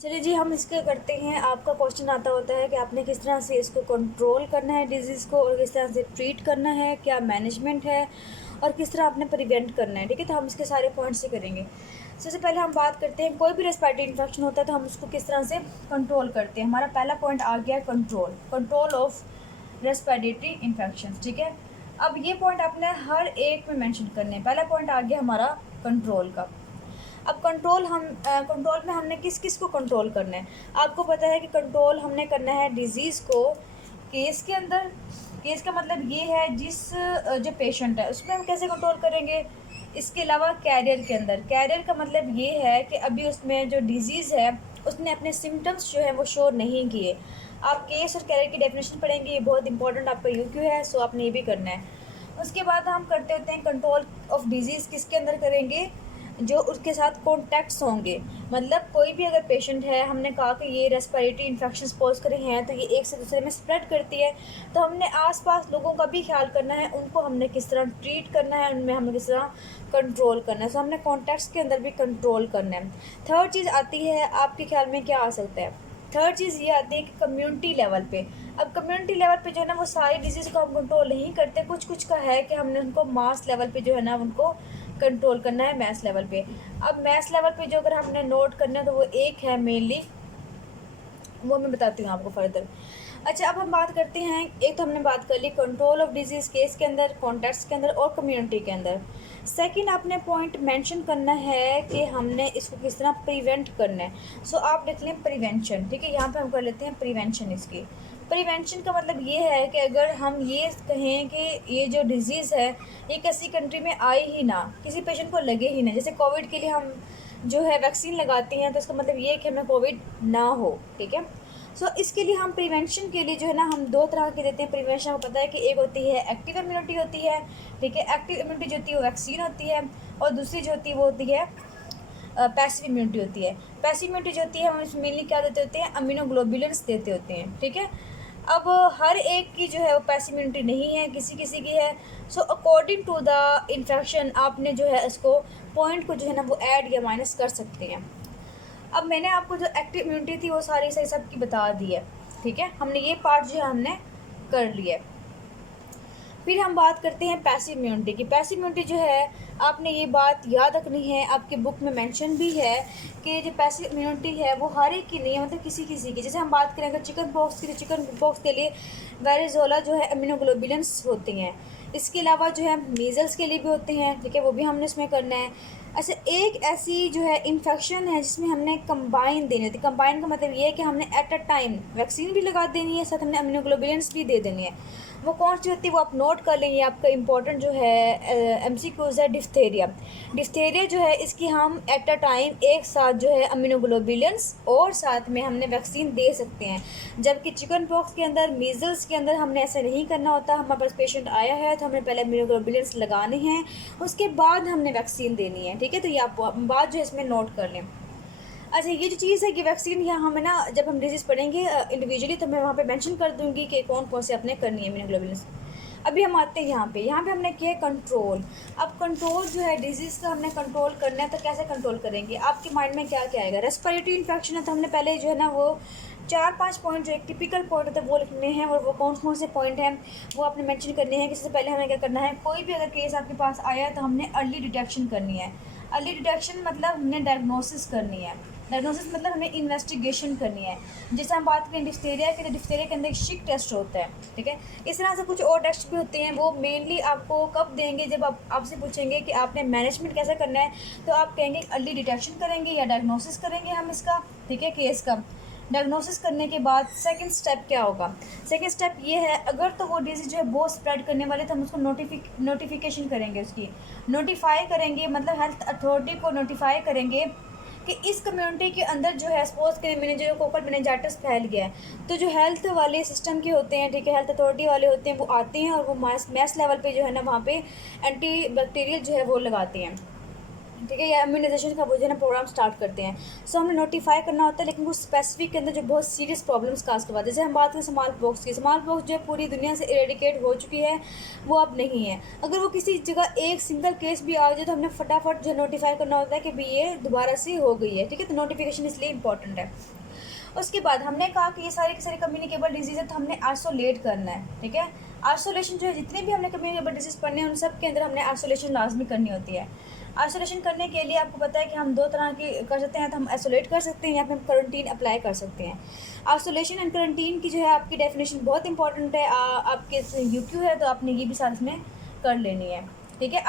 चलिए जी, हम इसके करते हैं। आपका क्वेश्चन आता होता है कि आपने किस तरह से इसको कंट्रोल करना है डिजीज़ को, और किस तरह से ट्रीट करना है, क्या मैनेजमेंट है और किस तरह आपने प्रिवेंट करना है। ठीक है, तो हम इसके सारे पॉइंट्स से करेंगे। सबसे पहले हम बात करते हैं, कोई भी रेस्पिरेटरी इन्फेक्शन होता है तो हम उसको किस तरह से कंट्रोल करते हैं। हमारा पहला पॉइंट आ गया कंट्रोल ऑफ रेस्पिरेटरी इन्फेक्शन। ठीक है, अब ये पॉइंट आपने हर एक में मैंशन करने हैं। पहला पॉइंट आ गया हमारा कंट्रोल का। अब कंट्रोल में हमने किस किस को कंट्रोल करना है। आपको पता है कि कंट्रोल हमने करना है डिजीज़ को केस के अंदर। केस का मतलब ये है जो पेशेंट है उसमें हम कैसे कंट्रोल करेंगे। इसके अलावा कैरियर के अंदर, कैरियर का मतलब ये है कि अभी उसमें जो डिजीज़ है उसने अपने सिम्टम्स जो है वो शो नहीं किए। आप केस और कैरियर की डेफिनेशन पढ़ेंगे, ये बहुत इंपॉर्टेंट आपका यूक्यू है, सो आपने ये भी करना है। उसके बाद हम करते होते हैं कंट्रोल ऑफ डिजीज़ किसके अंदर करेंगे, जो उसके साथ कॉन्टैक्ट्स होंगे। मतलब कोई भी अगर पेशेंट है, हमने कहा कि ये रेस्पिरेटरी इन्फेक्शन सपोज करें हैं तो ये एक से दूसरे में स्प्रेड करती है, तो हमने आसपास लोगों का भी ख्याल करना है, उनको हमने किस तरह ट्रीट करना है, उनमें हमने किस तरह कंट्रोल करना है। तो हमने कॉन्टैक्ट्स के अंदर भी कंट्रोल करना है। थर्ड चीज़ आती है, आपके ख्याल में क्या आ सकता है। थर्ड चीज़ ये आती है कि कम्युनिटी लेवल पे। अब कम्युनिटी लेवल पे जो है ना वो सारी डिजीज़ को हम कंट्रोल नहीं करते, कुछ कुछ का है कि हमने उनको मास लेवल पे जो है ना उनको कंट्रोल करना है, मैस लेवल पे। अब मैस लेवल पे जो अगर हमने नोट करना है तो वो एक है मेनली, वो मैं बताती हूँ आपको फर्दर। अच्छा, अब हम बात करते हैं, एक तो हमने बात कर ली कंट्रोल ऑफ डिजीज़ केस के अंदर, कॉन्टैक्ट्स के अंदर और कम्युनिटी के अंदर। सेकंड आपने पॉइंट मेंशन करना है कि हमने इसको किस तरह प्रिवेंट करना है। सो आप लिख लें प्रिवेंशन। ठीक है, यहाँ पे हम कर लेते हैं प्रिवेंशन। इसकी प्रिवेंशन का मतलब ये है कि अगर हम ये कहें कि ये जो डिज़ीज़ है ये किसी कंट्री में आई ही ना, किसी पेशेंट को लगे ही ना। जैसे कोविड के लिए हम जो है वैक्सीन लगाते हैं तो इसका मतलब ये है कि हमें कोविड ना हो। ठीक है, सो इसके लिए हम प्रिवेंशन के लिए जो है ना हम दो तरह के देते हैं प्रिवेंशन। आपको पता है कि एक होती है एक्टिव इम्यूनिटी होती है। ठीक है, एक्टिव इम्यूनिटी जो होती है वो वैक्सीन होती है, और दूसरी जो होती है वो होती है पैसिव इम्यूनिटी होती है। पैसिव इम्यूनिटी जो होती है हम इसमें मेनली क्या देते होते हैं, अमीनोग्लोबुलिन्स देते होते हैं। ठीक है, अब हर एक की जो है वो पैसिव इम्यूनिटी नहीं है, किसी किसी की है। So according to the infection आपने जो है इसको पॉइंट को जो है ना वो ऐड या माइनस कर सकते हैं। अब मैंने आपको जो एक्टिव इम्यूनिटी थी वो सारी सही सब की बता दी है। ठीक है, हमने ये पार्ट जो है हमने कर लिया है। फिर हम बात करते हैं पैसिव इम्यूनिटी की। पैसिव इम्यूनिटी जो है आपने ये बात याद रखनी है, आपके बुक में मेंशन भी है कि जो पैसिव इम्यूनिटी है वो हर एक की नहीं है, मतलब किसी किसी की। जैसे हम बात करें अगर चिकन पॉक्स की, तो चिकन पॉक्स के लिए वेरिजोला जो है अमीनोग्लोबुलिन्स होती हैं। इसके अलावा जो है मीज़ल्स के लिए भी होते हैं। ठीक है, वो भी हमने इसमें करना है। अच्छा, एक ऐसी जो है इन्फेक्शन है जिसमें हमने कंबाइन देनी होती है। कंबाइन का मतलब ये है कि हमने एट अ टाइम वैक्सीन भी लगा देनी है, साथ हमने अमीनोग्लोबुलिन्स भी दे देनी है। वो कौन सी होती है वो आप नोट कर लेंगे। आपका इंपॉर्टेंट जो है MCQs है डिफ्थेरिया। डिफ्थेरिया जो है इसकी हम एट अ टाइम एक साथ जो है अमीनोग्लोबुलिन्स और साथ में हमने वैक्सीन दे सकते हैं, जबकि चिकन पॉक्स के अंदर, मीज़ल्स के अंदर हमने ऐसा नहीं करना होता। हमारे पास पेशेंट आया है तो हमने पहले अमीनोग्लोबुलिन्स लगाने हैं, उसके बाद हमने वैक्सीन देनी है। ठीक है, तो ये आप बात जो है इसमें नोट कर लें। अच्छा, ये जो चीज़ है कि वैक्सीन यहाँ हमें ना जब हम डिजीज़ पढ़ेंगे इंडिविजुअली तो मैं वहाँ पे मेंशन कर दूँगी कि कौन कौन से आपने करनी है इम्यूनोग्लोबुलिन्स। अभी हम आते हैं यहाँ पे हमने किया कंट्रोल। अब कंट्रोल जो है डिजीज़ का हमने कंट्रोल करना है, तो कैसे कंट्रोल करेंगे। आपके माइंड में क्या क्या आएगा। रेस्पिरेटरी इन्फेक्शन है तो हमने पहले जो है ना वो 4-5 पॉइंट जो एक टिपिकल पॉइंट होता है वो लिखने हैं, और वो कौन कौन से पॉइंट हैं वो आपने मेंशन करने हैं। इससे पहले हमें क्या करना है, कोई भी अगर केस आपके पास आया है तो हमने अर्ली डिटेक्शन करनी है। अर्ली डिटेक्शन मतलब हमने डायग्नोसिस करनी है। डायग्नोसिस मतलब हमें इन्वेस्टिगेशन करनी है। जैसे हम बात करें डिफ्थेरिया की, तो डिफ्थेरिया के अंदर एक शिक टेस्ट होता है। ठीक है, इस तरह से कुछ और टेस्ट भी होते हैं, वो मेनली आपको कब देंगे, जब आपसे पूछेंगे कि आपने मैनेजमेंट कैसे करना है, तो आप कहेंगे अर्ली डिटेक्शन करेंगे या डायग्नोसिस करेंगे हम इसका। ठीक है, केस का डायग्नोसिस करने के बाद सेकंड स्टेप क्या होगा। सेकंड स्टेप ये है, अगर तो वो डिजीज़ जो है बहुत स्प्रेड करने वाले तो हम उसको नोटिफिकेशन करेंगे, उसकी नोटिफाई करेंगे, मतलब हेल्थ अथॉरिटी को नोटिफाई करेंगे कि इस कम्युनिटी के अंदर जो है सपोज के मैंने जो कोकल मेनिंजाइटिस फैल गया है, तो जो हेल्थ वाले सिस्टम के होते हैं, ठीक है, हेल्थ अथॉरिटी वाले होते हैं, वो आते हैं और वो मैस लेवल पे जो है ना वहाँ पे एंटी बैक्टीरियल जो है वो लगाते हैं। ठीक है, या इम्यूनाइजेशन का वो जो है ना प्रोग्राम स्टार्ट करते हैं। सो हमें नोटिफाई करना होता है, लेकिन कुछ स्पेसिफिक के अंदर जो बहुत सीरियस प्रॉब्लम्स काज करवाते हैं। जैसे हम बात करें स्मॉल पॉक्स की, स्मॉल पॉक्स जो है पूरी दुनिया से इरेडिकेट हो चुकी है, वो अब नहीं है। अगर वो किसी जगह एक सिंगल केस भी आ जाए तो हमने फटाफट जो नोटिफाई करना होता है कि भाई ये दोबारा से हो गई है, ठीक है। तो नोटिफिकेशन इसलिए इंपॉर्टेंट है। उसके बाद हमने कहा कि ये सारी की सारी कम्युनिकेबल डिजीज़ है, तो हमने आइसोलेट करना है, ठीक है। आइसोलेशन जो है, जितने भी हमने कम्युनिकेबल डिजीज़ पढ़ने हैं उन सब के अंदर हमने आइसोलेशन लाजमी करनी होती है। आइसोलेशन करने के लिए आपको पता है कि हम दो तरह की कर सकते हैं, तो हम आइसोलेट कर सकते हैं या फिर हम क्वारंटीन अप्लाई कर सकते हैं। आइसोलेशन एंड क्वारंटीन की जो है आपकी डेफिनेशन बहुत इंपॉर्टेंट है। आपके यूक्यू है तो आपने ये भी साथ इसमें कर लेनी है, ठीक है।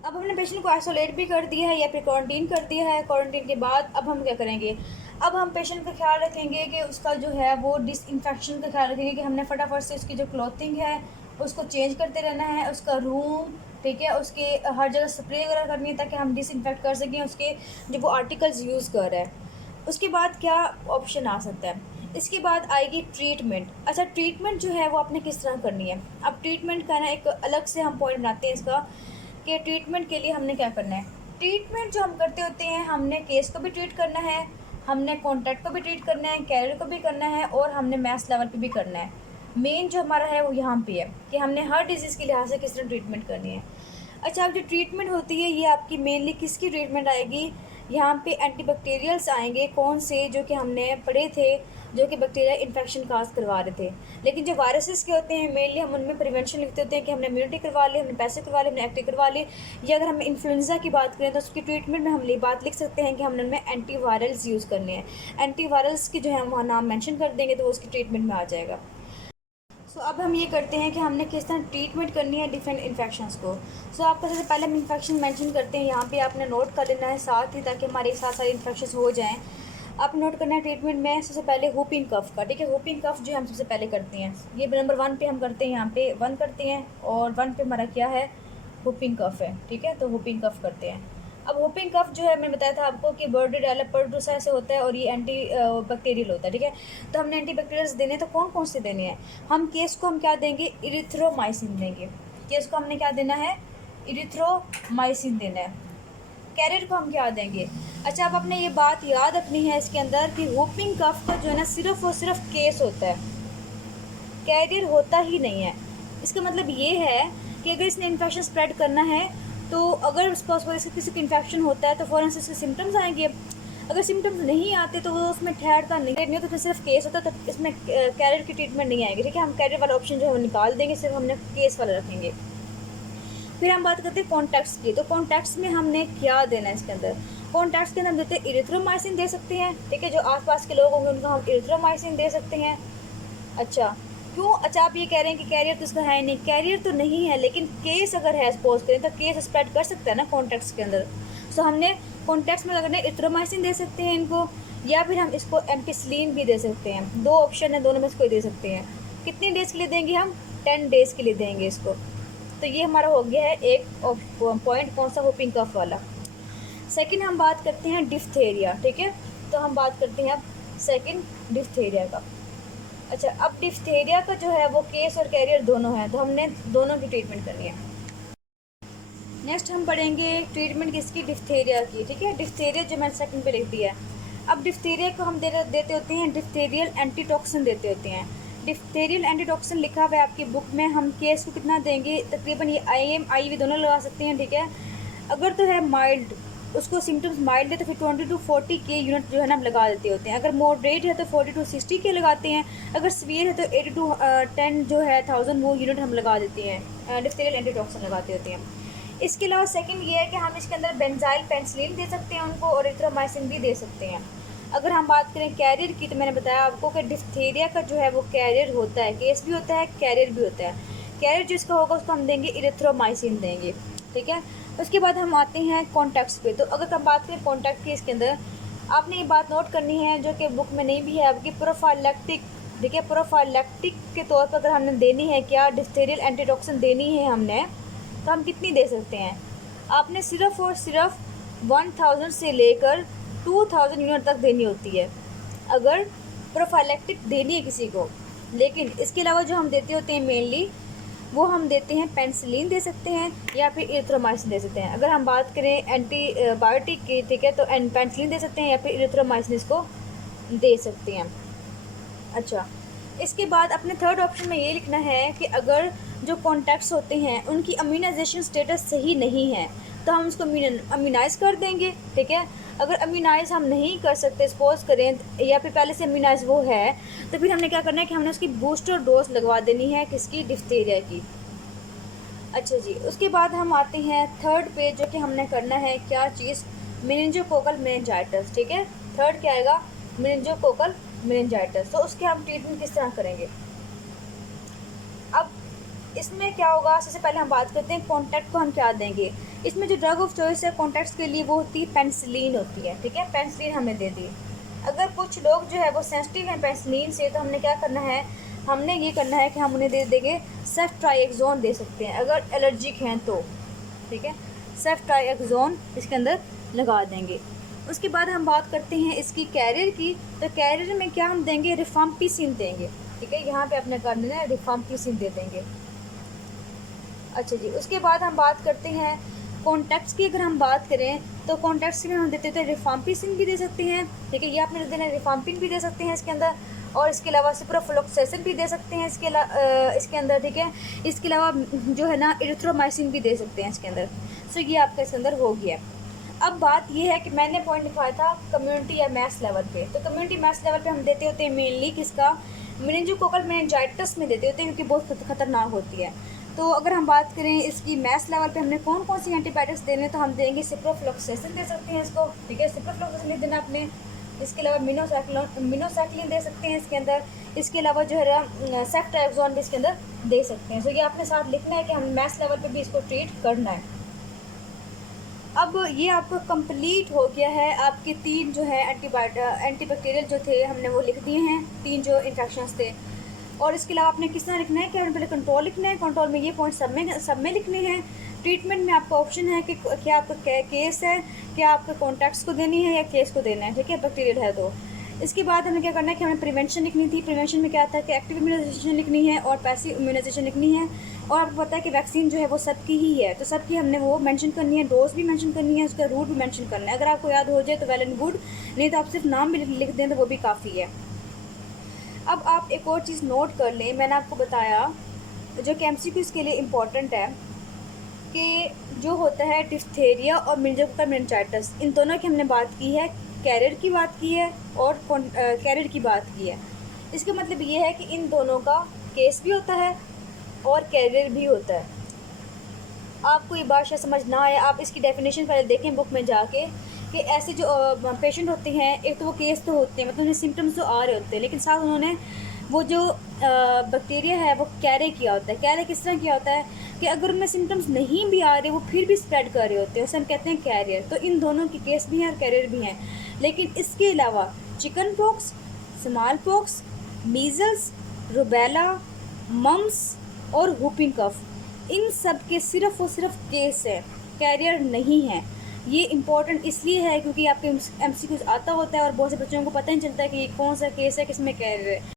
अब हमने पेशेंट को आइसोलेट भी कर दिया है या फिर क्वारंटीन कर दिया है। क्वारंटीन के बाद अब हम क्या करेंगे, अब हम पेशेंट का ख्याल रखेंगे कि उसका जो है वो डिसइंफेक्शन का ख्याल रखेंगे कि हमने फटाफट से उसकी जो क्लॉथिंग है उसको चेंज करते रहना है, उसका रूम, ठीक है, उसके हर जगह स्प्रे वगैरह करनी है ताकि हम डिसइंफेक्ट कर सकें उसके जो वो आर्टिकल्स यूज़ कर रहा है। उसके बाद क्या ऑप्शन आ सकता है, इसके बाद आएगी ट्रीटमेंट। अच्छा, ट्रीटमेंट जो है वो आपने किस तरह करनी है। अब ट्रीटमेंट का ना एक अलग से हम पॉइंट बनाते हैं इसका, कि ट्रीटमेंट के लिए हमने क्या करना है। ट्रीटमेंट जो हम करते होते हैं, हमने केस को भी ट्रीट करना है, हमने कॉन्टैक्ट को भी ट्रीट करना है, कैरियर को भी करना है, और हमने मैस लेवल पे भी करना है। मेन जो हमारा है वो यहाँ पे है कि हमने हर डिजीज़ के लिहाज से किस तरह ट्रीटमेंट करनी है। अच्छा, अब जो ट्रीटमेंट होती है ये आपकी मेनली किसकी ट्रीटमेंट आएगी, यहाँ पे एंटीबैक्टीरियल्स आएंगे। कौन से, जो कि हमने पढ़े थे, जो कि बैक्टीरिया इन्फेक्शन काज करवा रहे थे। लेकिन जो वायरसेस के होते हैं मेनली हम उनमें प्रिवेंशन लिखते होते हैं कि हमने इम्यूनिटी करवा ली, हमने पैसे करवा लिए, हमने एक्टिव करवा ली। या अगर हम इन्फ्लुएंजा की बात करें तो उसकी ट्रीटमेंट में हम ये बात लिख सकते हैं कि हमने उनमें एंटीवायरल्स यूज़ करने हैं। एंटीवायरल्स की जो है हम वहाँ नाम मैंशन कर देंगे तो वो उसकी ट्रीटमेंट में आ जाएगा। सो अब हम ये करते हैं कि हमने किस तरह ट्रीटमेंट करनी है डिफरेंट इन्फेक्शंस को। सो आपका सबसे पहले हम इन्फेक्शन मेंशन करते हैं, यहाँ पे आपने नोट कर लेना है साथ ही, ताकि हमारे एक साथ सारे इन्फेक्शन हो जाएं। आप नोट करना है ट्रीटमेंट में सबसे पहले हुपिंग कफ का, ठीक है। हुपिंग कफ जो हम सबसे पहले करते हैं, ये नंबर 1 पे हम करते हैं, यहाँ पे 1 करते हैं, और 1 पे हमारा क्या है, हुपिंग कफ है, ठीक है। तो हुपिंग कफ करते हैं। अब हुपिंग कफ जो है मैंने बताया था आपको कि बर्डोडेलापर्टूसा से होता है और ये एंटी बैक्टीरियल होता है, ठीक है। तो हमने एंटी बैक्टीरियल्स देने तो कौन कौन से देने हैं, हम केस को हम क्या देंगे, इरिथ्रोमाइसिन देंगे। केस को हमने क्या देना है, इरिथ्रोमाइसिन देना है। कैरियर को हम क्या देंगे। अच्छा, अब आपने ये बात याद रखनी है इसके अंदर कि हुपिंग कफ का जो है ना सिर्फ और सिर्फ केस होता है, कैरियर होता ही नहीं है। इसका मतलब ये है कि अगर इसने इन्फेक्शन स्प्रेड करना है तो अगर इसको किसी को इन्फेक्शन होता है तो फ़ौरन से इसके सिम्टम्स आएंगे। अगर सिम्टम्स नहीं आते तो वो उसमें ठहरता नहीं होता, तो सिर्फ केस होता है, तो इसमें कैरियर की ट्रीटमेंट नहीं आएगी, ठीक है। हम कैरियर वाला ऑप्शन जो है वो निकाल देंगे, सिर्फ हमने केस वाला रखेंगे। फिर हम बात करते हैं कॉन्टैक्ट्स की। तो कॉन्टैक्ट्स में हमने क्या देना है इसके अंदर, कॉन्टैक्ट्स के अंदर हम देते हैं इरिथ्रोमाइसिन दे सकते हैं, ठीक है। जो आसपास के लोग होंगे उनको हम इरिथ्रोमाइसिन दे सकते हैं। अच्छा, क्यों, अच्छा आप ये कह रहे हैं कि कैरियर तो इसका है नहीं, कैरियर तो नहीं है, लेकिन केस अगर है सपोज करें तो केस स्प्रेड कर सकता है ना कॉन्टैक्ट्स के अंदर। सो हमने कॉन्टैक्ट्स में अगर इरिथ्रोमाइसिन दे सकते हैं इनको, या फिर हम इसको एम्पिसिलिन भी दे सकते हैं। 2 ऑप्शन है, दोनों में से कोई दे सकते हैं। कितनी डेज़ के लिए देंगे हम, 10 डेज़ के लिए देंगे इसको। तो ये हमारा हो गया है एक पॉइंट, कौन सा, हुपिंग कफ वाला। सेकंड हम बात करते हैं डिफ्थेरिया, ठीक है। तो हम बात करते हैं अब सेकंड डिफ्थेरिया का। अच्छा, अब डिफ्थेरिया का जो है वो केस और कैरियर दोनों है, तो हमने दोनों की ट्रीटमेंट करनी है। नेक्स्ट हम पढ़ेंगे ट्रीटमेंट किसकी, डिफ्थेरिया की, ठीक है। डिफ्थेरिया जो मैंने सेकंड पे लिख दिया है। अब डिफ्थेरिया को हम देते होते हैं डिफ्थेरियल एंटीटॉक्सिन देते होते हैं। डिफ्थेरियल एंटीटॉक्सिन लिखा हुआ है आपकी बुक में। हम केस को कितना देंगे, तकरीबन ये IM IV दोनों लगा सकते हैं, ठीक है। अगर तो है माइल्ड, उसको सिम्टम्स माइल्ड है तो फिर 20 to 40 के यूनिट जो है ना हम लगा देते होते हैं। अगर मॉडरेट है तो 40 to 60 के लगाते हैं। अगर सीवियर है तो 80 to 10 जो है 1000 वो यूनिट हम लगा देते हैं, डिफ्थेरियल एंटीटॉक्सिन लगाते होते हैं। इसके अलावा सेकंड ये है कि हम इसके अंदर बेंजाइल पेनिसिलिन दे सकते हैं उनको, और इरिथ्रोमाइसिन भी दे सकते हैं। अगर हम बात करें कैरियर की, तो मैंने बताया आपको कि डिफ्थेरिया का जो है वो कैरियर होता है, केस भी होता है, कैरियर भी होता है। कैरियर जिसका होगा उसको हम देंगे इरिथ्रोमाइसिन देंगे, ठीक है। उसके बाद हम आते हैं कॉन्टैक्ट्स पे। तो अगर हम बात करें कॉन्टैक्ट की, इसके अंदर आपने ये बात नोट करनी है जो कि बुक में नहीं भी है आपकी, प्रोफाइलैक्टिक, ठीक है। प्रोफाइलैक्टिक के तौर पर अगर हमने देनी है क्या, डिफ्थेरियल एंटीटॉक्सिन देनी है हमने, तो हम कितनी दे सकते हैं। आपने सिर्फ और सिर्फ 1000 से लेकर 2000 यूनिट तक देनी होती है अगर प्रोफाइलैक्टिक देनी है किसी को। लेकिन इसके अलावा जो हम देते होते हैं मेनली वो हम देते हैं पेनिसिलिन दे सकते हैं या फिर इरिथ्रोमाइसिन दे सकते हैं। अगर हम बात करें एंटीबायोटिक की, ठीक है, तो पेनिसिलिन दे सकते हैं या फिर इरिथ्रोमाइसिन इसको दे सकते हैं। अच्छा, इसके बाद अपने थर्ड ऑप्शन में ये लिखना है कि अगर जो कॉन्टैक्ट्स होते हैं उनकी अम्यूनाइजेशन स्टेटस सही नहीं है तो हम उसको अम्यूनाइज़ कर देंगे, ठीक है। अगर अम्यूनाइज़ हम नहीं कर सकते, सपोज करें, या फिर पहले से अम्यूनाइज़ वो है, तो फिर हमने क्या करना है कि हमने उसकी बूस्टर डोज लगवा देनी है, किसकी, डिफ्थीरिया की। अच्छा जी, उसके बाद हम आते हैं थर्ड पे, जो कि हमने करना है क्या चीज़, मेनिंजोकोकल मेनिंजाइटिस, ठीक है। थर्ड क्या आएगा, मेनिंजोकोकल मेनिंजाइटिस। तो उसके हम ट्रीटमेंट किस तरह करेंगे। अब इसमें क्या होगा, सबसे पहले हम बात करते हैं कॉन्टैक्ट को हम क्या देंगे। इसमें जो ड्रग ऑफ चॉइस है कॉन्टैक्ट्स के लिए वो होती है पेनिसिलिन होती है, ठीक है। पेनिसिलिन हमें दे दी। अगर कुछ लोग जो है वो सेंसिटिव हैं पेनिसिलिन से, तो हमने क्या करना है, हमने ये करना है कि हम उन्हें दे देंगे सेफ्ट्राइएक्सोन दे सकते हैं अगर एलर्जिक हैं तो, ठीक है। सेफ्ट्राइएक्सोन इसके अंदर लगा देंगे। उसके बाद हम बात करते हैं इसकी कैरियर की। तो कैरियर में क्या हम देंगे, रिफाम्पिसिन देंगे, ठीक है। यहाँ पे अपने कर देना है, रिफाम्पिसिन दे देंगे। अच्छा जी, उसके बाद हम बात करते हैं कॉन्टैक्ट्स की। अगर हम बात करें तो कॉन्टैक्ट्स में हम देते थे रिफाम्पिसिन भी दे सकते हैं, ठीक है। ये आपने देना है, रिफाम्पिन भी दे सकते हैं इसके अंदर, और इसके अलावा सिप्रोफ्लोक्सेसिन भी दे सकते हैं इसके अंदर, ठीक है। इसके अलावा जो है ना इरिथ्रोमाइसिन भी दे सकते हैं इसके अंदर। सो ये आपका इसके अंदर हो गया। अब बात ये है कि मैंने पॉइंट लिखवाया था कम्युनिटी या मैस लेवल पे। तो कम्युनिटी मैस लेवल पे हम देते होते हैं मेनली किसका, मेनिंजोकोकल मेनिंजाइटिस में देते होते हैं, क्योंकि बहुत खतरनाक होती है। तो अगर हम बात करें इसकी मैस लेवल पे हमने कौन कौन सी एंटीबायोटिक्स देने, तो हम देंगे सिप्रोफ्लोक्सेसिन दे सकते हैं इसको, ठीक है। सिप्रोफ्लोक्सेसिन लिख देना आपने। इसके अलावा मिनोसाइक्लिन दे सकते हैं इसके अंदर। इसके अलावा जो है सेफ्ट्राइएक्सोन भी इसके अंदर दे सकते हैं। तो ये आपने साथ लिखना है कि हम मैस लेवल पे भी इसको ट्रीट करना है। अब ये आपका कंप्लीट हो गया है। आपके 3 जो है एंटीबैक्टीरियल जो थे हमने वो लिख दिए हैं, 3 जो इन्फेक्शंस थे। और इसके अलावा आपने किस तरह लिखना है कि हमने पहले कंट्रोल लिखना है, कंट्रोल में ये पॉइंट सब में लिखने हैं। ट्रीटमेंट में आपका ऑप्शन है कि क्या आपका केस है, क्या आपके कॉन्टैक्ट्स को देनी है या केस को देना है, ठीक है, बैक्टीरियल है तो। इसके बाद हमें क्या करना है कि हमें प्रिवेंशन लिखनी थी। प्रिवेंशन में क्या था कि एक्टिव इम्यूनाइजेशन लिखनी है और पैसिव इम्यूनाइजेशन लिखनी है। और आपको पता है कि वैक्सीन जो है वो सबकी ही है, तो सबकी हमने वो मेंशन करनी है, डोज भी मेंशन करनी है, उसका रूट भी मेंशन करना है। अगर आपको याद हो जाए तो वेल एंड गुड, नहीं तो आप सिर्फ नाम भी लिख दें तो वो भी काफ़ी है। अब आप एक और चीज़ नोट कर लें, मैंने आपको बताया जो कि MCQ के लिए इम्पॉर्टेंट है कि जो होता है डिफ्थेरिया और मेनिंजाइटिस मेनिंजाइटिस, इन दोनों की हमने बात की है, कैरियर की बात की है और कैरियर की बात की है। इसका मतलब ये है कि इन दोनों का केस भी होता है और कैरियर भी होता है। आपको ये बात शायद समझ ना आए, आप इसकी डेफिनेशन पहले देखें बुक में जाके कि ऐसे जो पेशेंट होते हैं, एक तो वो केस तो होते हैं, मतलब उन्हें सिम्टम्स तो आ रहे होते हैं, लेकिन साथ उन्होंने वो जो बैक्टीरिया है वो कैरी किया होता है। कैरी किस तरह किया होता है कि अगर उनमें सिम्टम्स नहीं भी आ रहे वो फिर भी स्प्रेड कर रहे होते हैं, उसे हम कहते हैं कैरियर। तो इन दोनों के केस भी हैं और कैरियर भी हैं। लेकिन इसके अलावा chicken pox, small pox, measles, rubella, mumps और व्हूपिंग कफ, इन सब के सिर्फ और सिर्फ केस है, कैरियर नहीं है। ये इम्पॉर्टेंट इसलिए है क्योंकि आपके MCQ आता होता है और बहुत से बच्चों को पता नहीं चलता कि कौन सा केस है, किस में कैरियर है।